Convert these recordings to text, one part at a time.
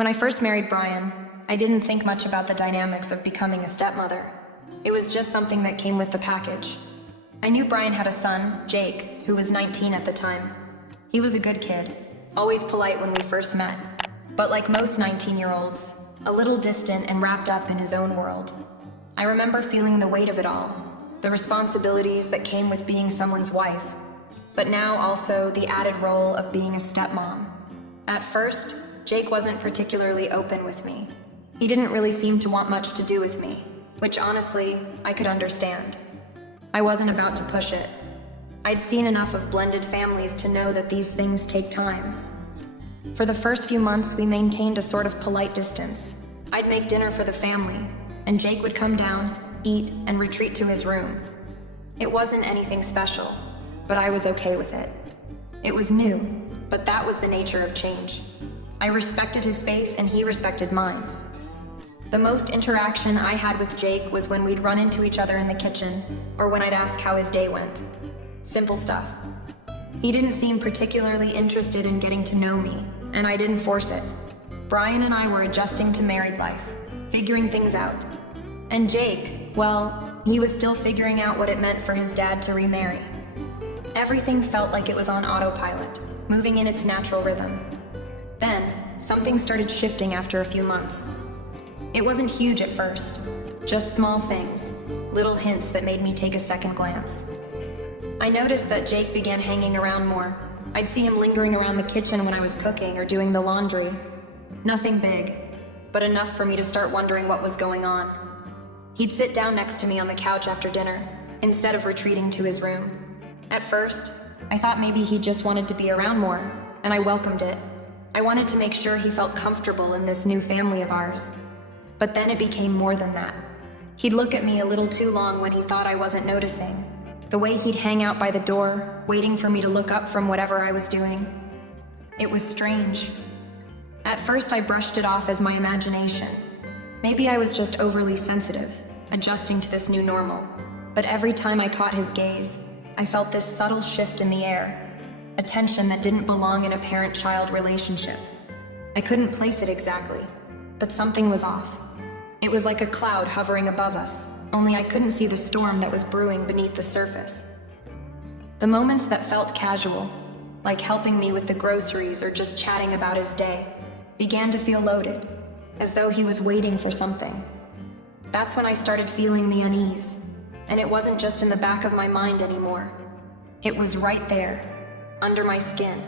When I first married Brian, I didn't think much about the dynamics of becoming a stepmother. It was just something that came with the package. I knew Brian had a son, Jake, who was 19 at the time. He was a good kid, always polite when we first met, but like most 19-year-olds, a little distant and wrapped up in his own world. I remember feeling the weight of it all, the responsibilities that came with being someone's wife, but now also the added role of being a stepmom. At first, Jake wasn't particularly open with me. He didn't really seem to want much to do with me, which honestly, I could understand. I wasn't about to push it. I'd seen enough of blended families to know that these things take time. For the first few months, we maintained a sort of polite distance. I'd make dinner for the family, and Jake would come down, eat, and retreat to his room. It wasn't anything special, but I was okay with it. It was new, but that was the nature of change. I respected his space and he respected mine. The most interaction I had with Jake was when we'd run into each other in the kitchen, or when I'd ask how his day went. Simple stuff. He didn't seem particularly interested in getting to know me, and I didn't force it. Brian and I were adjusting to married life, figuring things out. And Jake, well, he was still figuring out what it meant for his dad to remarry. Everything felt like it was on autopilot, moving in its natural rhythm. Then, something started shifting after a few months. It wasn't huge at first, just small things, little hints that made me take a second glance. I noticed that Jake began hanging around more. I'd see him lingering around the kitchen when I was cooking or doing the laundry. Nothing big, but enough for me to start wondering what was going on. He'd sit down next to me on the couch after dinner, instead of retreating to his room. At first, I thought maybe he just wanted to be around more, and I welcomed it. I wanted to make sure he felt comfortable in this new family of ours. But then it became more than that. He'd look at me a little too long when he thought I wasn't noticing. The way he'd hang out by the door, waiting for me to look up from whatever I was doing. It was strange. At first I brushed it off as my imagination. Maybe I was just overly sensitive, adjusting to this new normal. But every time I caught his gaze, I felt this subtle shift in the air, a tension that didn't belong in a parent-child relationship. I couldn't place it exactly, but something was off. It was like a cloud hovering above us, only I couldn't see the storm that was brewing beneath the surface. The moments that felt casual, like helping me with the groceries or just chatting about his day, began to feel loaded, as though he was waiting for something. That's when I started feeling the unease, and it wasn't just in the back of my mind anymore. It was right there, under my skin.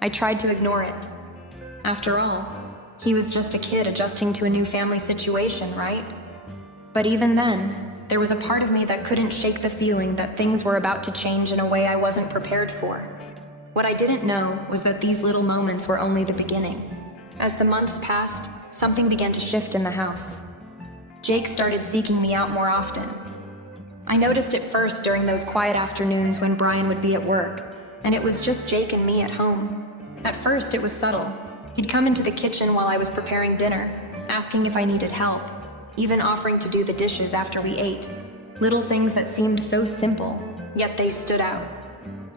I tried to ignore it. After all, he was just a kid adjusting to a new family situation, right? But even then, there was a part of me that couldn't shake the feeling that things were about to change in a way I wasn't prepared for. What I didn't know was that these little moments were only the beginning. As the months passed, something began to shift in the house. Jake started seeking me out more often. I noticed it first during those quiet afternoons when Brian would be at work, and it was just Jake and me at home. At first, it was subtle. He'd come into the kitchen while I was preparing dinner, asking if I needed help, even offering to do the dishes after we ate. Little things that seemed so simple, yet they stood out.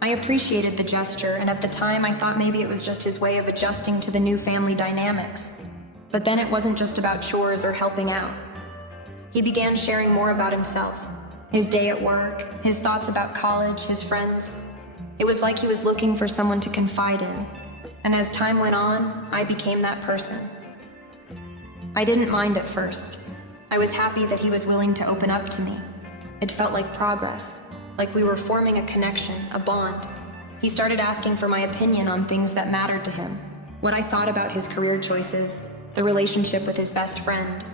I appreciated the gesture, and at the time I thought maybe it was just his way of adjusting to the new family dynamics. But then it wasn't just about chores or helping out. He began sharing more about himself, his day at work, his thoughts about college, his friends. It was like he was looking for someone to confide in. And as time went on, I became that person. I didn't mind at first. I was happy that he was willing to open up to me. It felt like progress, like we were forming a connection, a bond. He started asking for my opinion on things that mattered to him, what I thought about his career choices, the relationship with his best friend,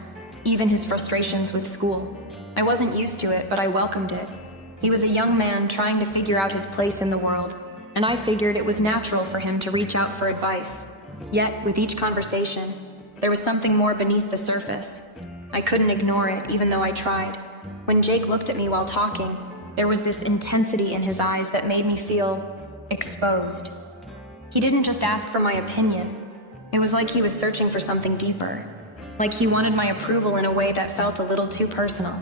even his frustrations with school. I wasn't used to it, but I welcomed it. He was a young man trying to figure out his place in the world, and I figured it was natural for him to reach out for advice. Yet, with each conversation, there was something more beneath the surface. I couldn't ignore it, even though I tried. When Jake looked at me while talking, there was this intensity in his eyes that made me feel exposed. He didn't just ask for my opinion. It was like he was searching for something deeper. Like he wanted my approval in a way that felt a little too personal.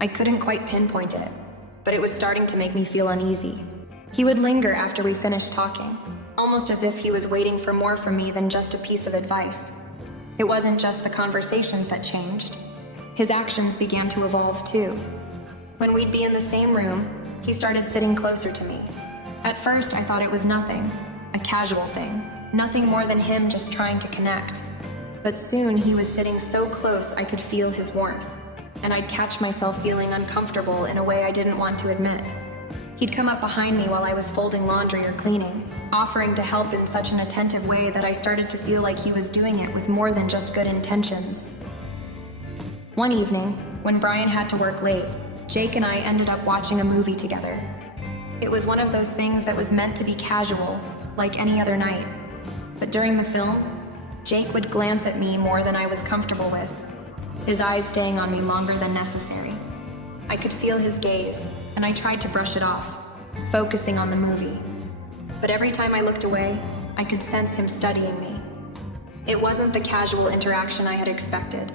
I couldn't quite pinpoint it, but it was starting to make me feel uneasy. He would linger after we finished talking, almost as if he was waiting for more from me than just a piece of advice. It wasn't just the conversations that changed. His actions began to evolve too. When we'd be in the same room, he started sitting closer to me. At first, I thought it was nothing, a casual thing, nothing more than him just trying to connect. But soon he was sitting so close I could feel his warmth, and I'd catch myself feeling uncomfortable in a way I didn't want to admit. He'd come up behind me while I was folding laundry or cleaning, offering to help in such an attentive way that I started to feel like he was doing it with more than just good intentions. One evening, when Brian had to work late, Jake and I ended up watching a movie together. It was one of those things that was meant to be casual, like any other night. But during the film, Jake would glance at me more than I was comfortable with, his eyes staying on me longer than necessary. I could feel his gaze, and I tried to brush it off, focusing on the movie. But every time I looked away, I could sense him studying me. It wasn't the casual interaction I had expected.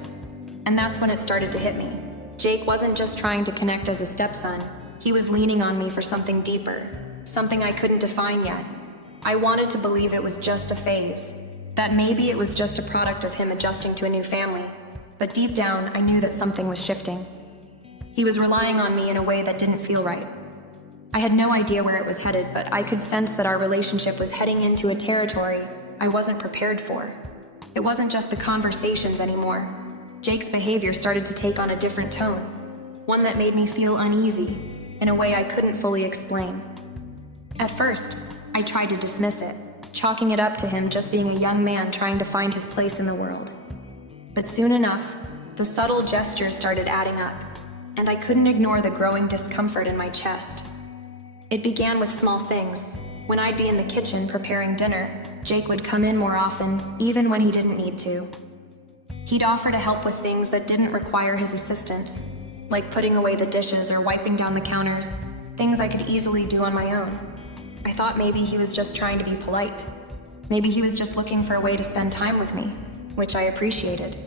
And that's when it started to hit me. Jake wasn't just trying to connect as a stepson. He was leaning on me for something deeper, something I couldn't define yet. I wanted to believe it was just a phase, that maybe it was just a product of him adjusting to a new family. But deep down, I knew that something was shifting. He was relying on me in a way that didn't feel right. I had no idea where it was headed, but I could sense that our relationship was heading into a territory I wasn't prepared for. It wasn't just the conversations anymore. Jake's behavior started to take on a different tone, one that made me feel uneasy in a way I couldn't fully explain. At first, I tried to dismiss it, chalking it up to him just being a young man trying to find his place in the world. But soon enough, the subtle gestures started adding up, and I couldn't ignore the growing discomfort in my chest. It began with small things. When I'd be in the kitchen preparing dinner, Jake would come in more often, even when he didn't need to. He'd offer to help with things that didn't require his assistance, like putting away the dishes or wiping down the counters, things I could easily do on my own. I thought maybe he was just trying to be polite. Maybe he was just looking for a way to spend time with me, which I appreciated.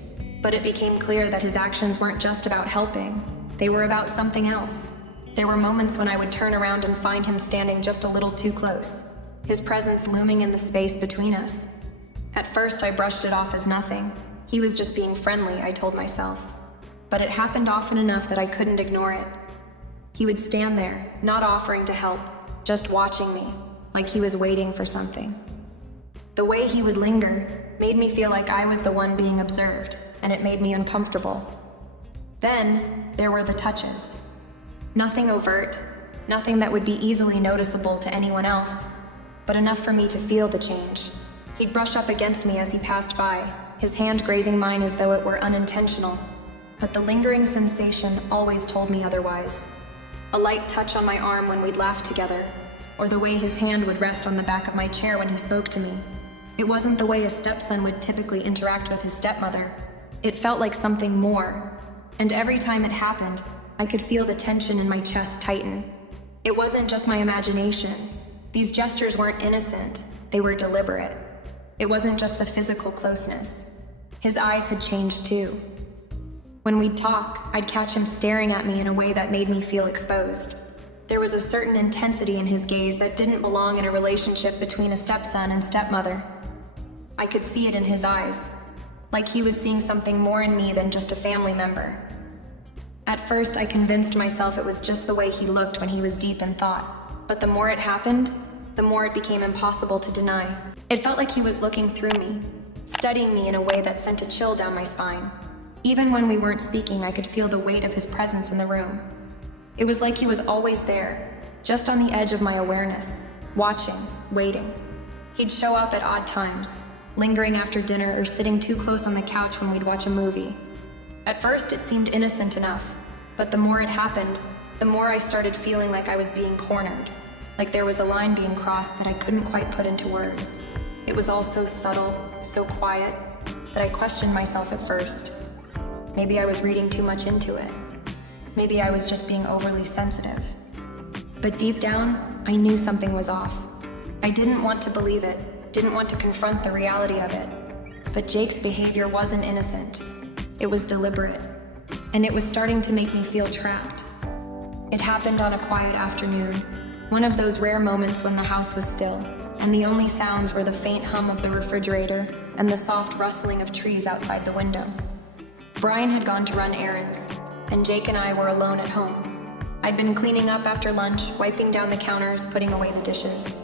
But it became clear that his actions weren't just about helping. They were about something else. There were moments when I would turn around and find him standing just a little too close, his presence looming in the space between us. At first, I brushed it off as nothing. He was just being friendly, I told myself. But it happened often enough that I couldn't ignore it. He would stand there, not offering to help, just watching me, like he was waiting for something. The way he would linger made me feel like I was the one being observed, and it made me uncomfortable. Then, there were the touches. Nothing overt, nothing that would be easily noticeable to anyone else, but enough for me to feel the change. He'd brush up against me as he passed by, his hand grazing mine as though it were unintentional. But the lingering sensation always told me otherwise. A light touch on my arm when we'd laugh together, or the way his hand would rest on the back of my chair when he spoke to me. It wasn't the way a stepson would typically interact with his stepmother. It felt like something more, and every time it happened, I could feel the tension in my chest tighten. It wasn't just my imagination. These gestures weren't innocent, they were deliberate. It wasn't just the physical closeness. His eyes had changed too. When we'd talk, I'd catch him staring at me in a way that made me feel exposed. There was a certain intensity in his gaze that didn't belong in a relationship between a stepson and stepmother. I could see it in his eyes, like he was seeing something more in me than just a family member. At first, I convinced myself it was just the way he looked when he was deep in thought, but the more it happened, the more it became impossible to deny. It felt like he was looking through me, studying me in a way that sent a chill down my spine. Even when we weren't speaking, I could feel the weight of his presence in the room. It was like he was always there, just on the edge of my awareness, watching, waiting. He'd show up at odd times, lingering after dinner or sitting too close on the couch when we'd watch a movie. At first, it seemed innocent enough, but the more it happened, the more I started feeling like I was being cornered, like there was a line being crossed that I couldn't quite put into words. It was all so subtle, so quiet, that I questioned myself at first. Maybe I was reading too much into it. Maybe I was just being overly sensitive. But deep down, I knew something was off. I didn't want to believe it, didn't want to confront the reality of it. But Jake's behavior wasn't innocent. It was deliberate, and it was starting to make me feel trapped. It happened on a quiet afternoon, one of those rare moments when the house was still, and the only sounds were the faint hum of the refrigerator and the soft rustling of trees outside the window. Brian had gone to run errands, and Jake and I were alone at home. I'd been cleaning up after lunch, wiping down the counters, putting away the dishes.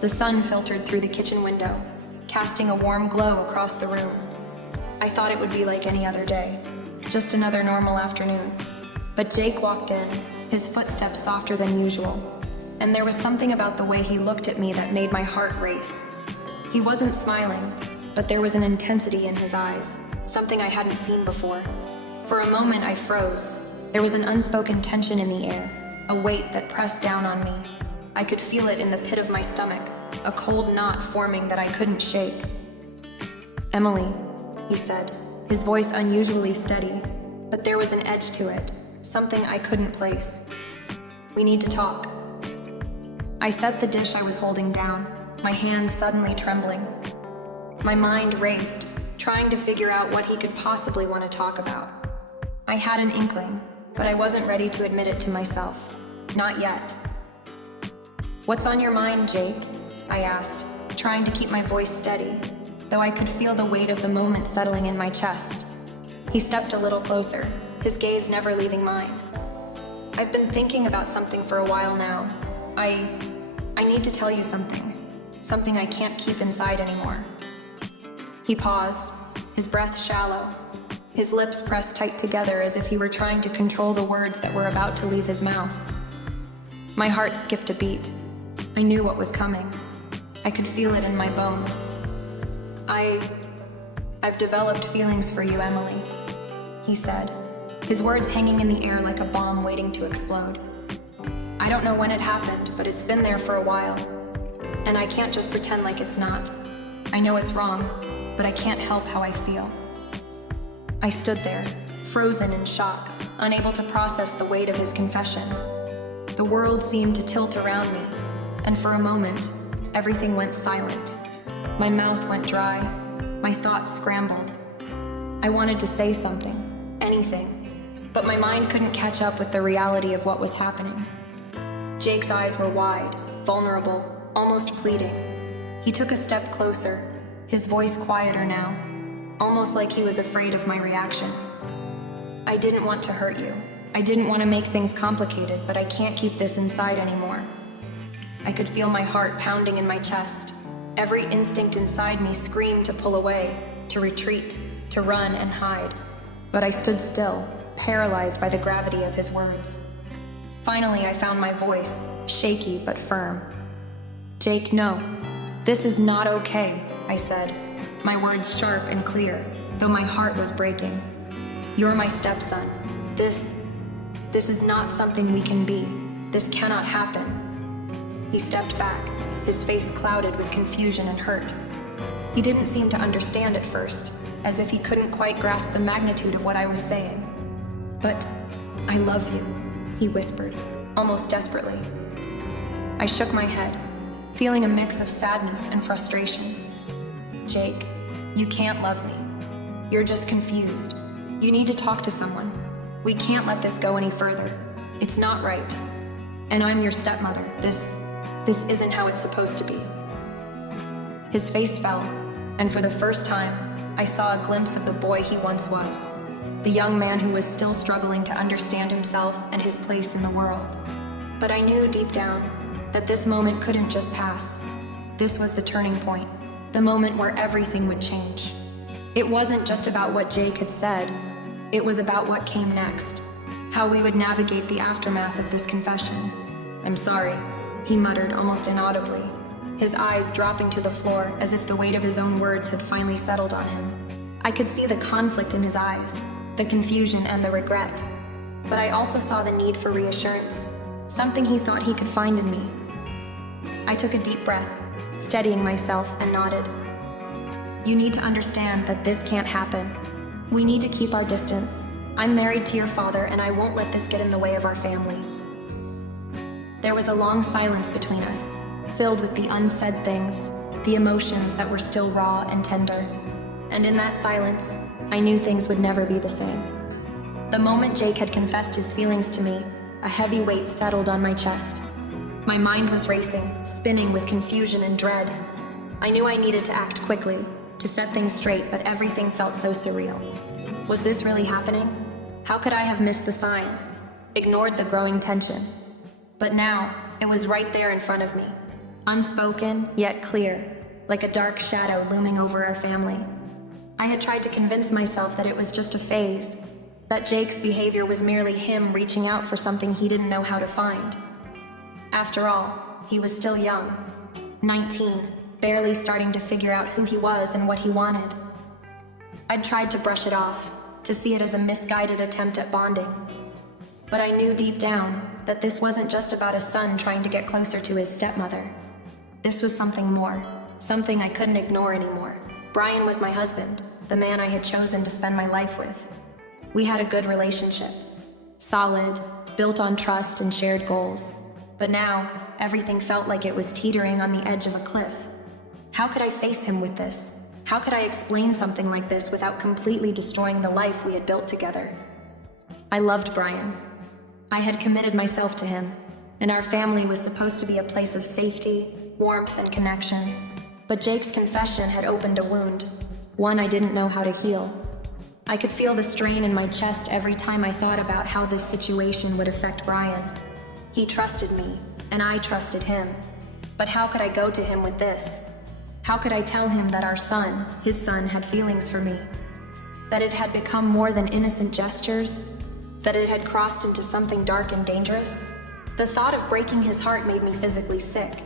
The sun filtered through the kitchen window, casting a warm glow across the room. I thought it would be like any other day, just another normal afternoon. But Jake walked in, his footsteps softer than usual, and there was something about the way he looked at me that made my heart race. He wasn't smiling, but there was an intensity in his eyes, something I hadn't seen before. For a moment, I froze. There was an unspoken tension in the air, a weight that pressed down on me. I could feel it in the pit of my stomach, a cold knot forming that I couldn't shake. "Emily," he said, his voice unusually steady, but there was an edge to it, something I couldn't place. "We need to talk." I set the dish I was holding down, my hands suddenly trembling. My mind raced, trying to figure out what he could possibly want to talk about. I had an inkling, but I wasn't ready to admit it to myself. Not yet. "What's on your mind, Jake?" I asked, trying to keep my voice steady, though I could feel the weight of the moment settling in my chest. He stepped a little closer, his gaze never leaving mine. "I've been thinking about something for a while now. I need to tell you something I can't keep inside anymore." He paused, his breath shallow, his lips pressed tight together as if he were trying to control the words that were about to leave his mouth. My heart skipped a beat. I knew what was coming. I could feel it in my bones. I've developed feelings for you, Emily," he said, his words hanging in the air like a bomb waiting to explode. "I don't know when it happened, but it's been there for a while. And I can't just pretend like it's not. I know it's wrong, but I can't help how I feel." I stood there, frozen in shock, unable to process the weight of his confession. The world seemed to tilt around me, and for a moment, everything went silent. My mouth went dry, my thoughts scrambled. I wanted to say something, anything, but my mind couldn't catch up with the reality of what was happening. Jake's eyes were wide, vulnerable, almost pleading. He took a step closer, his voice quieter now, almost like he was afraid of my reaction. "I didn't want to hurt you. I didn't want to make things complicated, but I can't keep this inside anymore." I could feel my heart pounding in my chest. Every instinct inside me screamed to pull away, to retreat, to run and hide. But I stood still, paralyzed by the gravity of his words. Finally, I found my voice, shaky but firm. "Jake, no. This is not okay," I said, my words sharp and clear, though my heart was breaking. "You're my stepson. This is not something we can be. This cannot happen." He stepped back, his face clouded with confusion and hurt. He didn't seem to understand at first, as if he couldn't quite grasp the magnitude of what I was saying. "But I love you," he whispered, almost desperately. I shook my head, feeling a mix of sadness and frustration. "Jake, you can't love me. You're just confused. You need to talk to someone. We can't let this go any further. It's not right. And I'm your stepmother. This isn't how it's supposed to be." His face fell, and for the first time, I saw a glimpse of the boy he once was, the young man who was still struggling to understand himself and his place in the world. But I knew deep down that this moment couldn't just pass. This was the turning point, the moment where everything would change. It wasn't just about what Jake had said. It was about what came next, how we would navigate the aftermath of this confession. "I'm sorry," he muttered almost inaudibly, his eyes dropping to the floor as if the weight of his own words had finally settled on him. I could see the conflict in his eyes, the confusion and the regret. But I also saw the need for reassurance, something he thought he could find in me. I took a deep breath, steadying myself, and nodded. "You need to understand that this can't happen. We need to keep our distance. I'm married to your father, and I won't let this get in the way of our family." There was a long silence between us, filled with the unsaid things, the emotions that were still raw and tender. And in that silence, I knew things would never be the same. The moment Jake had confessed his feelings to me, a heavy weight settled on my chest. My mind was racing, spinning with confusion and dread. I knew I needed to act quickly, to set things straight, but everything felt so surreal. Was this really happening? How could I have missed the signs, ignored the growing tension? But now, it was right there in front of me, unspoken yet clear, like a dark shadow looming over our family. I had tried to convince myself that it was just a phase, that Jake's behavior was merely him reaching out for something he didn't know how to find. After all, he was still young, 19, barely starting to figure out who he was and what he wanted. I'd tried to brush it off, to see it as a misguided attempt at bonding. But I knew deep down that this wasn't just about a son trying to get closer to his stepmother. This was something more, something I couldn't ignore anymore. Brian was my husband, the man I had chosen to spend my life with. We had a good relationship, solid, built on trust and shared goals. But now, everything felt like it was teetering on the edge of a cliff. How could I face him with this? How could I explain something like this without completely destroying the life we had built together? I loved Brian. I had committed myself to him, and our family was supposed to be a place of safety, warmth, and connection. But Jake's confession had opened a wound, one I didn't know how to heal. I could feel the strain in my chest every time I thought about how this situation would affect Brian. He trusted me, and I trusted him. But how could I go to him with this? How could I tell him that our son, his son, had feelings for me? That it had become more than innocent gestures? That it had crossed into something dark and dangerous? The thought of breaking his heart made me physically sick.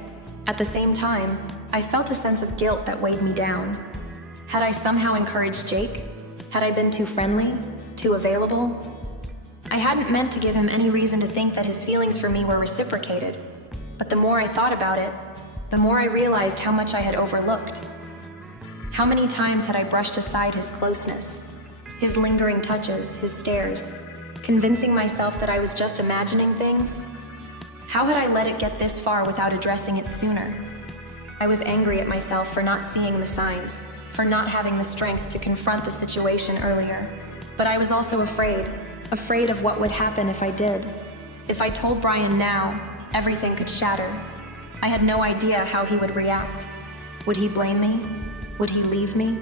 At the same time, I felt a sense of guilt that weighed me down. Had I somehow encouraged Jake? Had I been too friendly? Too available? I hadn't meant to give him any reason to think that his feelings for me were reciprocated. But the more I thought about it, the more I realized how much I had overlooked. How many times had I brushed aside his closeness, his lingering touches, his stares, convincing myself that I was just imagining things? How had I let it get this far without addressing it sooner? I was angry at myself for not seeing the signs, for not having the strength to confront the situation earlier. But I was also afraid of what would happen if I did. If I told Brian now, everything could shatter. I had no idea how he would react. Would he blame me? Would he leave me?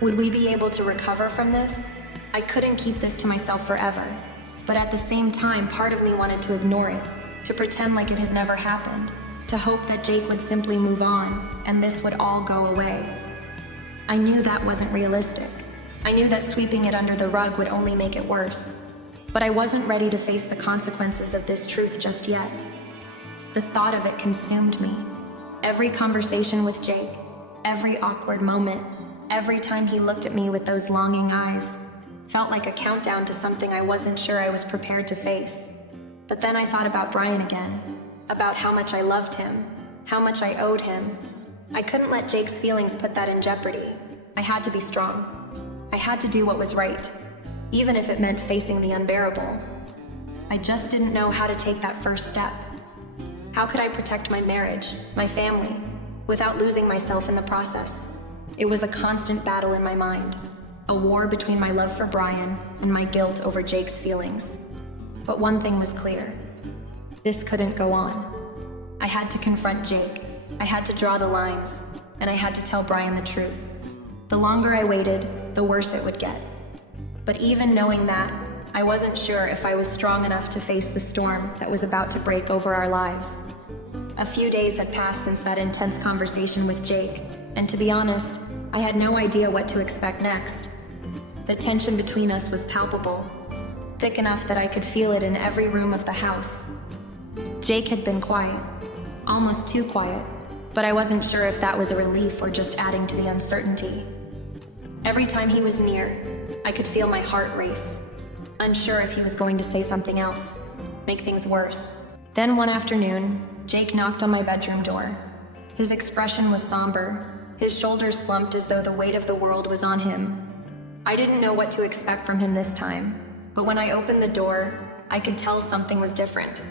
Would we be able to recover from this? I couldn't keep this to myself forever. But at the same time, part of me wanted to ignore it, to pretend like it had never happened, to hope that Jake would simply move on, and this would all go away. I knew that wasn't realistic. I knew that sweeping it under the rug would only make it worse. But I wasn't ready to face the consequences of this truth just yet. The thought of it consumed me. Every conversation with Jake, every awkward moment, every time he looked at me with those longing eyes, felt like a countdown to something I wasn't sure I was prepared to face. But then I thought about Brian again, about how much I loved him, how much I owed him. I couldn't let Jake's feelings put that in jeopardy. I had to be strong. I had to do what was right, even if it meant facing the unbearable. I just didn't know how to take that first step. How could I protect my marriage, my family, without losing myself in the process? It was a constant battle in my mind, a war between my love for Brian and my guilt over Jake's feelings. But one thing was clear. This couldn't go on. I had to confront Jake. I had to draw the lines, and I had to tell Brian the truth. The longer I waited, the worse it would get. But even knowing that, I wasn't sure if I was strong enough to face the storm that was about to break over our lives. A few days had passed since that intense conversation with Jake, and to be honest, I had no idea what to expect next. The tension between us was palpable, thick enough that I could feel it in every room of the house. Jake had been quiet, almost too quiet, but I wasn't sure if that was a relief or just adding to the uncertainty. Every time he was near, I could feel my heart race, unsure if he was going to say something else, make things worse. Then one afternoon, Jake knocked on my bedroom door. His expression was somber, his shoulders slumped as though the weight of the world was on him. I didn't know what to expect from him this time, but when I opened the door, I could tell something was different.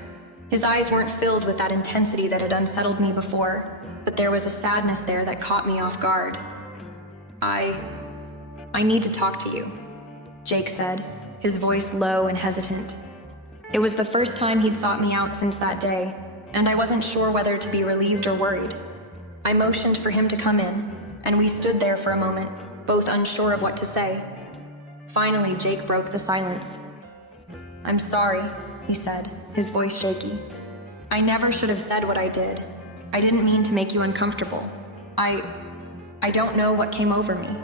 His eyes weren't filled with that intensity that had unsettled me before, but there was a sadness there that caught me off guard. I need to talk to you, Jake said, his voice low and hesitant. It was the first time he'd sought me out since that day, and I wasn't sure whether to be relieved or worried. I motioned for him to come in, and we stood there for a moment, both unsure of what to say. Finally, Jake broke the silence. "I'm sorry," he said, his voice shaky. "I never should have said what I did. I didn't mean to make you uncomfortable. I don't know what came over me."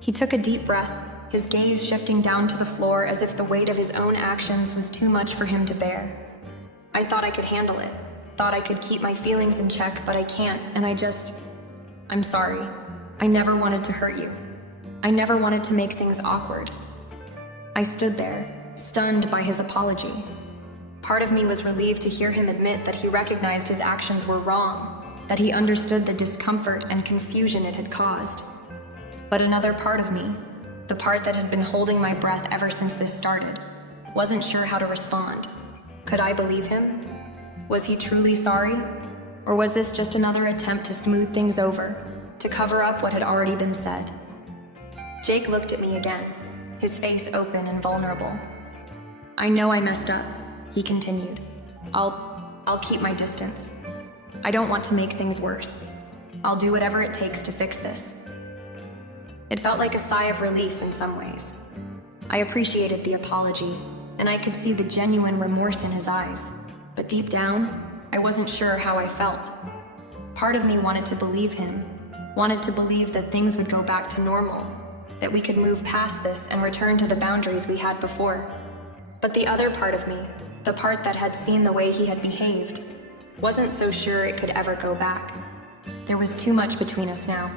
He took a deep breath, his gaze shifting down to the floor as if the weight of his own actions was too much for him to bear. "I thought I could handle it, thought I could keep my feelings in check, but I can't, and I'm sorry. I never wanted to hurt you. I never wanted to make things awkward." I stood there, stunned by his apology. Part of me was relieved to hear him admit that he recognized his actions were wrong, that he understood the discomfort and confusion it had caused. But another part of me, the part that had been holding my breath ever since this started, wasn't sure how to respond. Could I believe him? Was he truly sorry? Or was this just another attempt to smooth things over, to cover up what had already been said? Jake looked at me again, his face open and vulnerable. "I know I messed up," he continued. I'll keep my distance. I don't want to make things worse. I'll do whatever it takes to fix this." It felt like a sigh of relief in some ways. I appreciated the apology, and I could see the genuine remorse in his eyes. But deep down, I wasn't sure how I felt. Part of me wanted to believe him, wanted to believe that things would go back to normal, that we could move past this and return to the boundaries we had before. But the other part of me, the part that had seen the way he had behaved, wasn't so sure it could ever go back. There was too much between us now,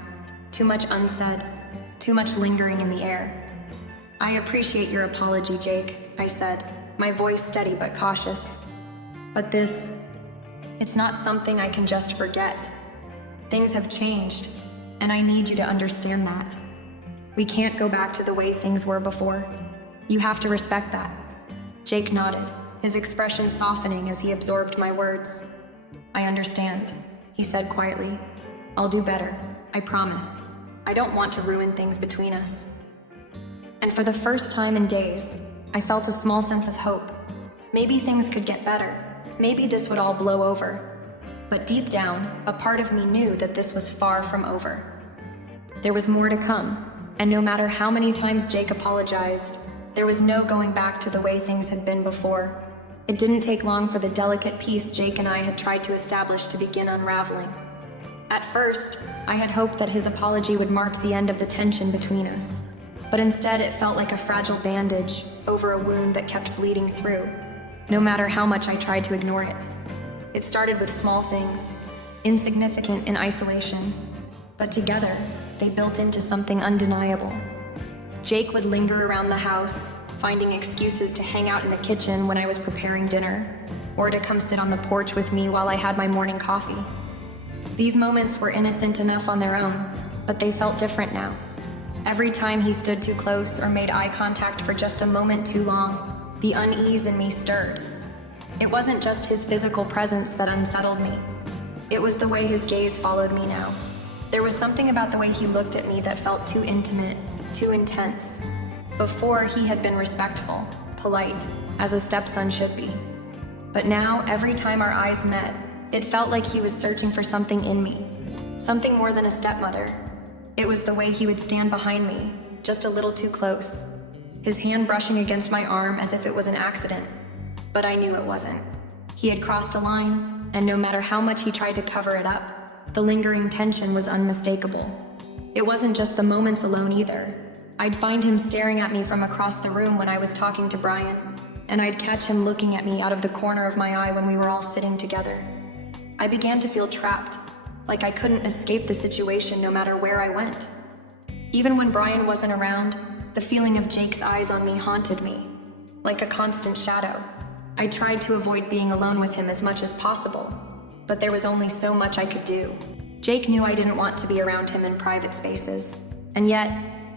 too much unsaid, too much lingering in the air. "I appreciate your apology, Jake," I said, my voice steady but cautious. "But it's not something I can just forget. Things have changed, and I need you to understand that. We can't go back to the way things were before. You have to respect that." Jake nodded, his expression softening as he absorbed my words. "I understand," he said quietly. "I'll do better, I promise. I don't want to ruin things between us." And for the first time in days, I felt a small sense of hope. Maybe things could get better. Maybe this would all blow over. But deep down, a part of me knew that this was far from over. There was more to come, and no matter how many times Jake apologized, there was no going back to the way things had been before. It didn't take long for the delicate peace Jake and I had tried to establish to begin unraveling. At first, I had hoped that his apology would mark the end of the tension between us, but instead it felt like a fragile bandage over a wound that kept bleeding through, no matter how much I tried to ignore it. It started with small things, insignificant in isolation, but together, they built into something undeniable. Jake would linger around the house, finding excuses to hang out in the kitchen when I was preparing dinner, or to come sit on the porch with me while I had my morning coffee. These moments were innocent enough on their own, but they felt different now. Every time he stood too close or made eye contact for just a moment too long, the unease in me stirred. It wasn't just his physical presence that unsettled me. It was the way his gaze followed me now. There was something about the way he looked at me that felt too intimate, too intense. Before, he had been respectful, polite, as a stepson should be. But now, every time our eyes met, it felt like he was searching for something in me, something more than a stepmother. It was the way he would stand behind me, just a little too close, his hand brushing against my arm as if it was an accident. But I knew it wasn't. He had crossed a line, and no matter how much he tried to cover it up, the lingering tension was unmistakable. It wasn't just the moments alone either. I'd find him staring at me from across the room when I was talking to Brian, and I'd catch him looking at me out of the corner of my eye when we were all sitting together. I began to feel trapped, like I couldn't escape the situation no matter where I went. Even when Brian wasn't around, the feeling of Jake's eyes on me haunted me, like a constant shadow. I tried to avoid being alone with him as much as possible, but there was only so much I could do. Jake knew I didn't want to be around him in private spaces, and yet,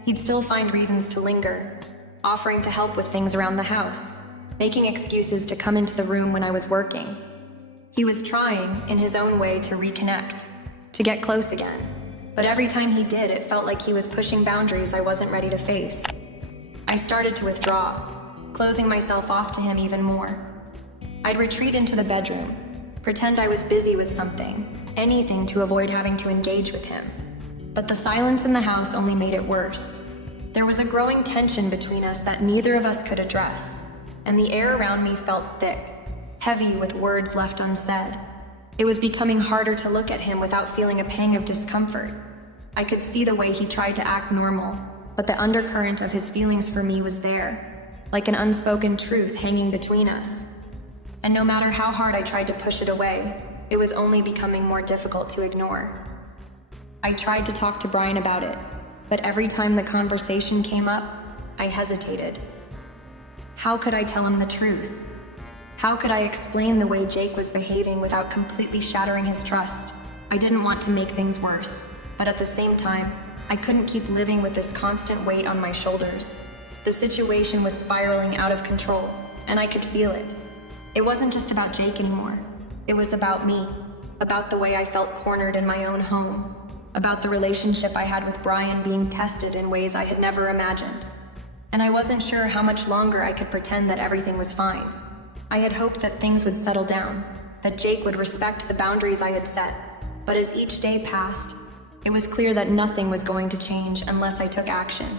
he'd still find reasons to linger, offering to help with things around the house, making excuses to come into the room when I was working. He was trying, in his own way, to reconnect, to get close again, but every time he did, it felt like he was pushing boundaries I wasn't ready to face. I started to withdraw, closing myself off to him even more. I'd retreat into the bedroom, pretend I was busy with something, anything to avoid having to engage with him. But the silence in the house only made it worse. There was a growing tension between us that neither of us could address, and the air around me felt thick, heavy with words left unsaid. It was becoming harder to look at him without feeling a pang of discomfort. I could see the way he tried to act normal, but the undercurrent of his feelings for me was there, like an unspoken truth hanging between us. And no matter how hard I tried to push it away, it was only becoming more difficult to ignore. I tried to talk to Brian about it, but every time the conversation came up, I hesitated. How could I tell him the truth? How could I explain the way Jake was behaving without completely shattering his trust? I didn't want to make things worse, but at the same time, I couldn't keep living with this constant weight on my shoulders. The situation was spiraling out of control, and I could feel it. It wasn't just about Jake anymore. It was about me, about the way I felt cornered in my own home, about the relationship I had with Brian being tested in ways I had never imagined. And I wasn't sure how much longer I could pretend that everything was fine. I had hoped that things would settle down, that Jake would respect the boundaries I had set. But as each day passed, it was clear that nothing was going to change unless I took action.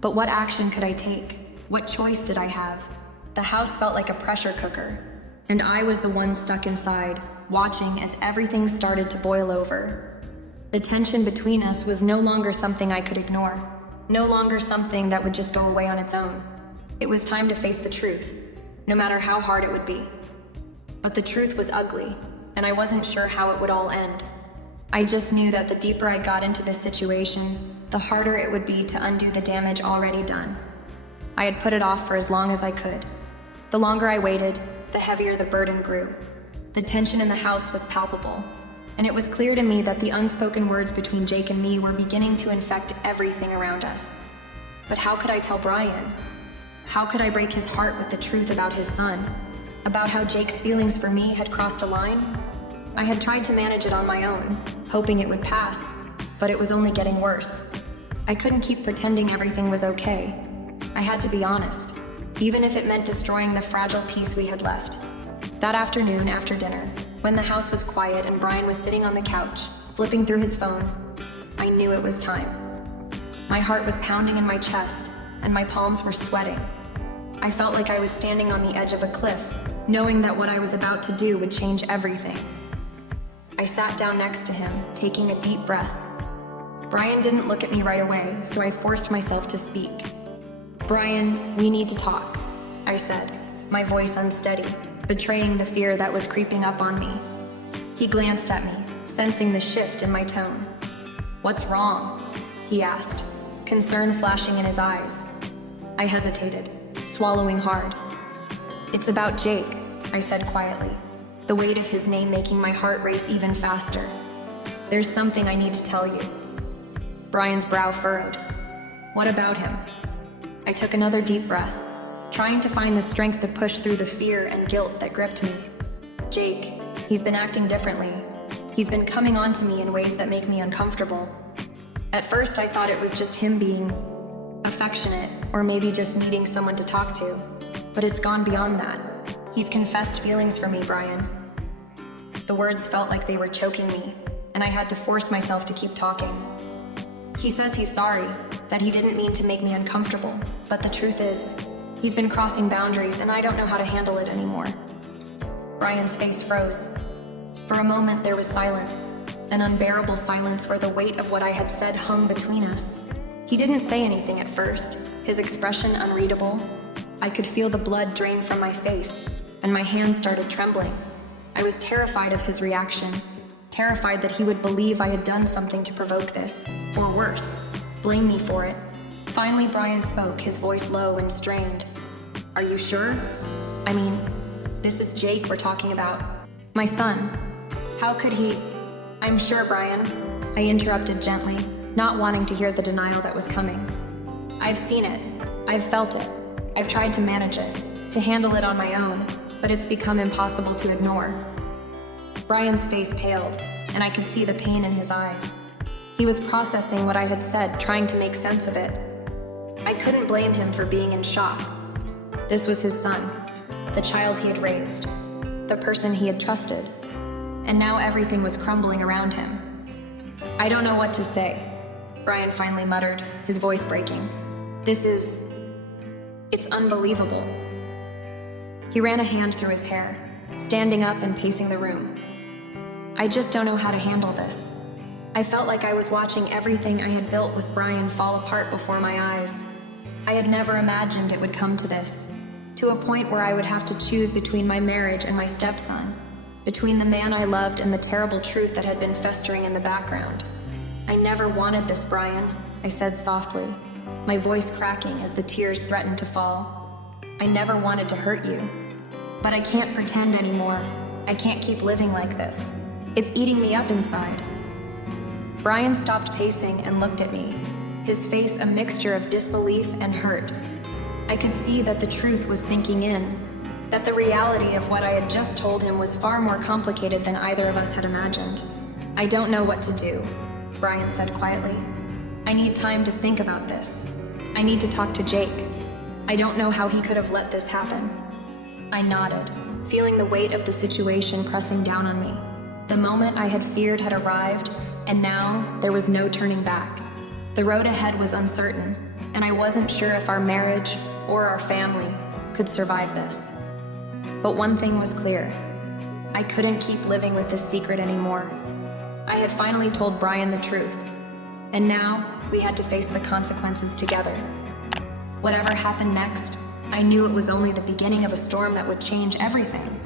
But what action could I take? What choice did I have? The house felt like a pressure cooker, and I was the one stuck inside, watching as everything started to boil over. The tension between us was no longer something I could ignore, no longer something that would just go away on its own. It was time to face the truth, no matter how hard it would be. But the truth was ugly, and I wasn't sure how it would all end. I just knew that the deeper I got into this situation, the harder it would be to undo the damage already done. I had put it off for as long as I could. The longer I waited, the heavier the burden grew. The tension in the house was palpable, and it was clear to me that the unspoken words between Jake and me were beginning to infect everything around us. But how could I tell Brian? How could I break his heart with the truth about his son? About how Jake's feelings for me had crossed a line? I had tried to manage it on my own, hoping it would pass, but it was only getting worse. I couldn't keep pretending everything was okay. I had to be honest, even if it meant destroying the fragile peace we had left. That afternoon after dinner, when the house was quiet and Brian was sitting on the couch, flipping through his phone, I knew it was time. My heart was pounding in my chest, and my palms were sweating. I felt like I was standing on the edge of a cliff, knowing that what I was about to do would change everything. I sat down next to him, taking a deep breath. Brian didn't look at me right away, so I forced myself to speak. "Brian, we need to talk," I said, my voice unsteady, betraying the fear that was creeping up on me. He glanced at me, sensing the shift in my tone. "What's wrong?" he asked, concern flashing in his eyes. I hesitated, swallowing hard. "It's about Jake," I said quietly, the weight of his name making my heart race even faster. "There's something I need to tell you." Brian's brow furrowed. "What about him?" I took another deep breath, trying to find the strength to push through the fear and guilt that gripped me. "Jake, he's been acting differently. He's been coming on to me in ways that make me uncomfortable. At first, I thought it was just him being affectionate, or maybe just needing someone to talk to. But it's gone beyond that. He's confessed feelings for me, Brian." The words felt like they were choking me, and I had to force myself to keep talking. "He says he's sorry, that he didn't mean to make me uncomfortable, but the truth is, he's been crossing boundaries and I don't know how to handle it anymore." Brian's face froze. For a moment there was silence, an unbearable silence where the weight of what I had said hung between us. He didn't say anything at first, his expression unreadable. I could feel the blood drain from my face, and my hands started trembling. I was terrified of his reaction, terrified that he would believe I had done something to provoke this, or worse, blame me for it. Finally, Brian spoke, his voice low and strained. "Are you sure? I mean, this is Jake we're talking about. My son. How could he—" "I'm sure, Brian," I interrupted gently, not wanting to hear the denial that was coming. "I've seen it. I've felt it. I've tried to manage it, to handle it on my own, but it's become impossible to ignore." Brian's face paled, and I could see the pain in his eyes. He was processing what I had said, trying to make sense of it. I couldn't blame him for being in shock. This was his son, the child he had raised, the person he had trusted, and now everything was crumbling around him. "I don't know what to say," Brian finally muttered, his voice breaking. It's unbelievable. He ran a hand through his hair, standing up and pacing the room. I just don't know how to handle this. I felt like I was watching everything I had built with Brian fall apart before my eyes. I had never imagined it would come to this, to a point where I would have to choose between my marriage and my stepson, between the man I loved and the terrible truth that had been festering in the background. I never wanted this, Brian, I said softly, my voice cracking as the tears threatened to fall. I never wanted to hurt you. But I can't pretend anymore. I can't keep living like this. It's eating me up inside. Brian stopped pacing and looked at me, his face a mixture of disbelief and hurt. I could see that the truth was sinking in, that the reality of what I had just told him was far more complicated than either of us had imagined. I don't know what to do, Brian said quietly. I need time to think about this. I need to talk to Jake. I don't know how he could have let this happen. I nodded, feeling the weight of the situation pressing down on me. The moment I had feared had arrived, and now there was no turning back. The road ahead was uncertain, and I wasn't sure if our marriage or our family could survive this. But one thing was clear. I couldn't keep living with this secret anymore. I had finally told Brian the truth, and now we had to face the consequences together. Whatever happened next, I knew it was only the beginning of a storm that would change everything.